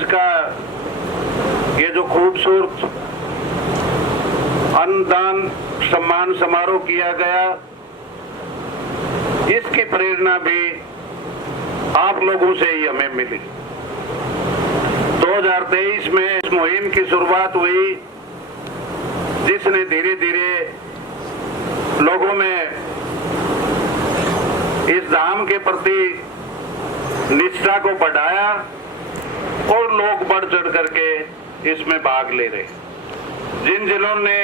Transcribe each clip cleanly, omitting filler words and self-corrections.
आज का ये जो खूबसूरत अन्नदान सम्मान समारोह किया गया, इसकी प्रेरणा भी आप लोगों से ही हमें मिली। 2023 में इस मुहिम की शुरुआत हुई, जिसने धीरे धीरे लोगों में इस धाम के प्रति निष्ठा को बढ़ाया और लोग बढ़ चढ़ करके इसमें भाग ले रहे। जिन जिलों ने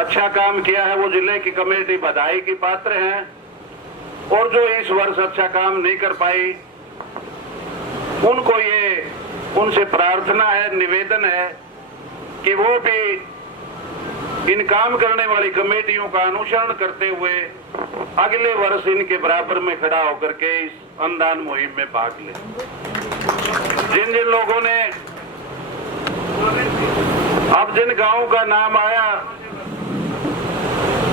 अच्छा काम किया है वो जिले की कमेटी बधाई की पात्र हैं, और जो इस वर्ष अच्छा काम नहीं कर पाई उनको ये उनसे प्रार्थना है, निवेदन है कि वो भी इन काम करने वाली कमेटियों का अनुसरण करते हुए अगले वर्ष इनके बराबर में खड़ा होकर के इस अन्नदान मुहिम में भाग ले। जिन जिन लोगों ने, अब जिन गांव का नाम आया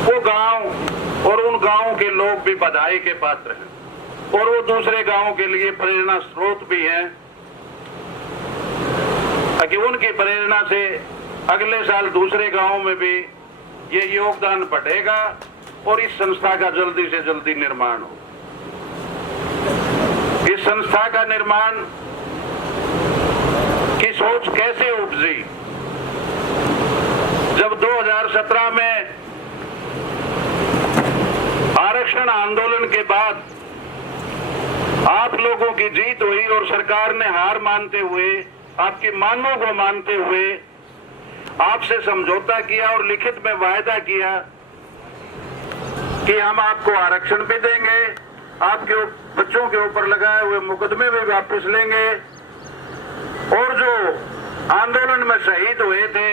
वो गांव और उन गांवों के लोग भी बधाई के पात्र हैं, और वो दूसरे गांवों के लिए प्रेरणा स्रोत भी हैं, ताकि उनकी प्रेरणा से अगले साल दूसरे गांवों में भी ये योगदान बढ़ेगा और इस संस्था का जल्दी से जल्दी निर्माण हो। इस संस्था का निर्माण की सोच कैसे उपजी? जब 2017 में आरक्षण आंदोलन के बाद आप लोगों की जीत हुई और सरकार ने हार मानते हुए, आपकी मांगों को मानते हुए आपसे समझौता किया और लिखित में वायदा किया कि हम आपको आरक्षण भी देंगे, आपके बच्चों के ऊपर लगाए हुए मुकदमे भी वापस लेंगे, और जो आंदोलन में शहीद हुए थे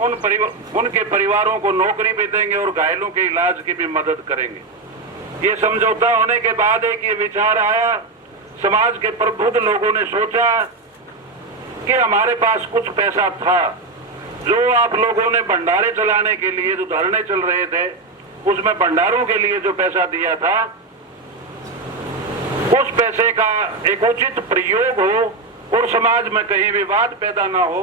उनके परिवारों को नौकरी भी देंगे और घायलों के इलाज की भी मदद करेंगे। ये समझौता होने के बाद एक ये विचार आया, समाज के प्रबुद्ध लोगों ने सोचा कि हमारे पास कुछ पैसा था, जो आप लोगों ने भंडारे चलाने के लिए जो धरने चल रहे थे उसमें भंडारों के लिए जो पैसा दिया था, उस पैसे का एक उचित प्रयोग हो और समाज में कहीं विवाद पैदा ना हो,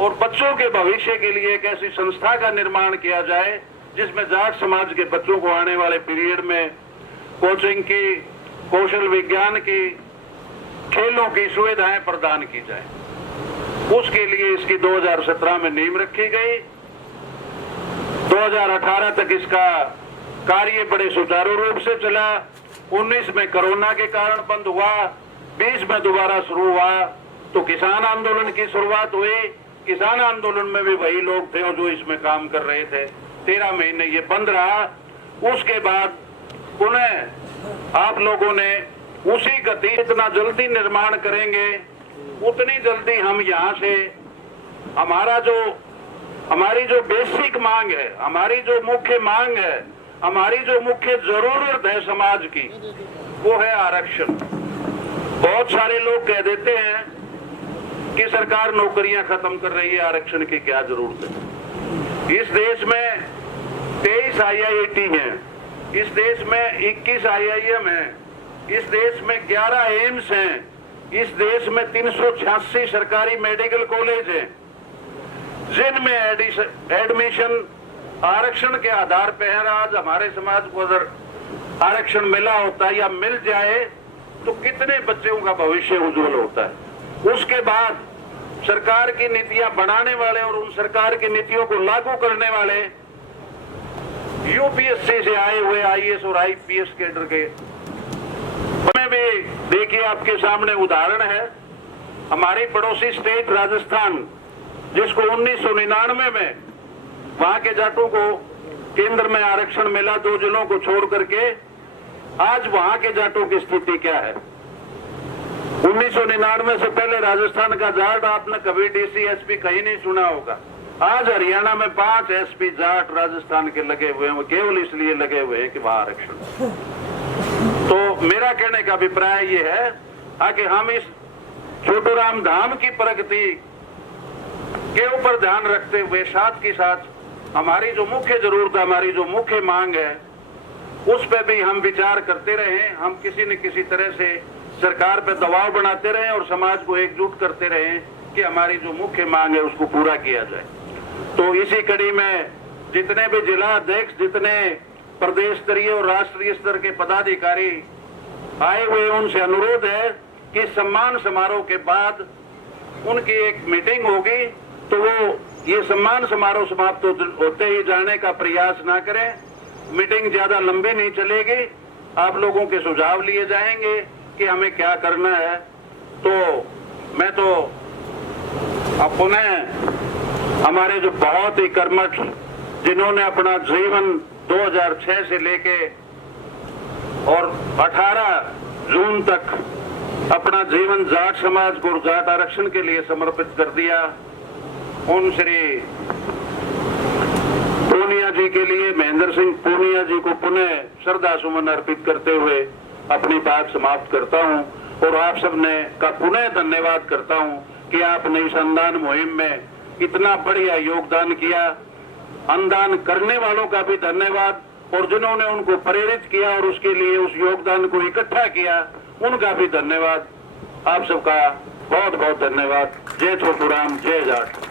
और बच्चों के भविष्य के लिए एक ऐसी संस्था का निर्माण किया जाए जिसमें जाट समाज के बच्चों को आने वाले पीरियड में कोचिंग की, कौशल विज्ञान की, खेलों की सुविधाएं प्रदान की जाए। उसके लिए इसकी 2017 में नींव रखी गई। 2018 तक इसका कार्य बड़े सुचारू रूप से चला। 19 में कोरोना के कारण बंद हुआ, 20 में दोबारा शुरू हुआ तो किसान आंदोलन की शुरुआत हुई। किसान आंदोलन में भी वही लोग थे जो इसमें काम कर रहे थे। 13 महीने ये बंद रहा। उसके बाद पुनः आप लोगों ने उसी गति, इतना जल्दी निर्माण करेंगे उतनी जल्दी हम यहाँ से हमारी जो बेसिक मांग है, हमारी जो मुख्य मांग है, हमारी जो मुख्य जरूरत है समाज की, वो है आरक्षण। बहुत सारे लोग कह देते हैं कि सरकार नौकरियां खत्म कर रही है, आरक्षण की क्या जरूरत है। इस देश में 23 IIT हैं, इस देश में 21 IIM हैं, इस देश में 11 एम्स हैं, इस देश में 386 सरकारी मेडिकल कॉलेज हैं, जिनमें एडमिशन आरक्षण के आधार पर है। आज हमारे समाज को अगर आरक्षण मिला होता या मिल जाए तो कितने बच्चों का भविष्य उज्जवल होता है। उसके बाद सरकार की नीतियां बनाने वाले और उन सरकार की नीतियों को लागू करने वाले UPSC से आए हुए IAS और IPS कैडर के हमें भी देखिए, आपके सामने उदाहरण है। हमारी पड़ोसी स्टेट राजस्थान, जिसको 1999 में वहां के जाटों को केंद्र में आरक्षण मिला 2 जिलों को छोड़ करके, आज वहां के जाटों की स्थिति क्या है। 1999 से पहले राजस्थान का जाट आपने कभी DC SP कहीं नहीं सुना होगा। आज हरियाणा में 5 SP जाट राजस्थान के लगे हुए हैं, केवल इसलिए लगे हुए हैं कि वहां आरक्षण। तो मेरा कहने का अभिप्राय ये है कि हम इस छोटूराम धाम की प्रगति के ऊपर ध्यान रखते हुए साथ के साथ हमारी जो मुख्य जरूरत है, हमारी जो मुख्य मांग है, उस पर भी हम विचार करते रहे। हम किसी न किसी तरह से सरकार पे दबाव बनाते रहें और समाज को एकजुट करते रहें कि हमारी जो मुख्य मांग है उसको पूरा किया जाए। तो इसी कड़ी में जितने भी जिला अध्यक्ष, जितने प्रदेश स्तरीय और राष्ट्रीय स्तर के पदाधिकारी आए हुए, उनसे अनुरोध है कि सम्मान समारोह के बाद उनकी एक मीटिंग होगी, तो वो ये सम्मान समारोह समाप्त होते ही जाने का प्रयास ना करें। मीटिंग ज्यादा लंबी नहीं चलेगी, आप लोगों के सुझाव लिए जाएंगे कि हमें क्या करना है। तो मैं तो अपने हमारे जो बहुत ही कर्मठ, जिन्होंने अपना जीवन 2006 से लेके और 18 जून तक अपना जीवन जाट समाज को जाट आरक्षण के लिए समर्पित कर दिया, उन श्री पूनिया जी के लिए, महेंद्र सिंह पूनिया जी को पुनः श्रद्धा सुमन अर्पित करते हुए अपनी बात समाप्त करता हूं और आप सबने का पुनः धन्यवाद करता हूं कि आपने इस अनुदान मुहिम में इतना बढ़िया योगदान किया। अनुदान करने वालों का भी धन्यवाद और जिन्होंने उनको प्रेरित किया और उसके लिए उस योगदान को इकट्ठा किया, उनका भी धन्यवाद। आप सबका बहुत बहुत धन्यवाद। जय छोटूराम, जय जाट।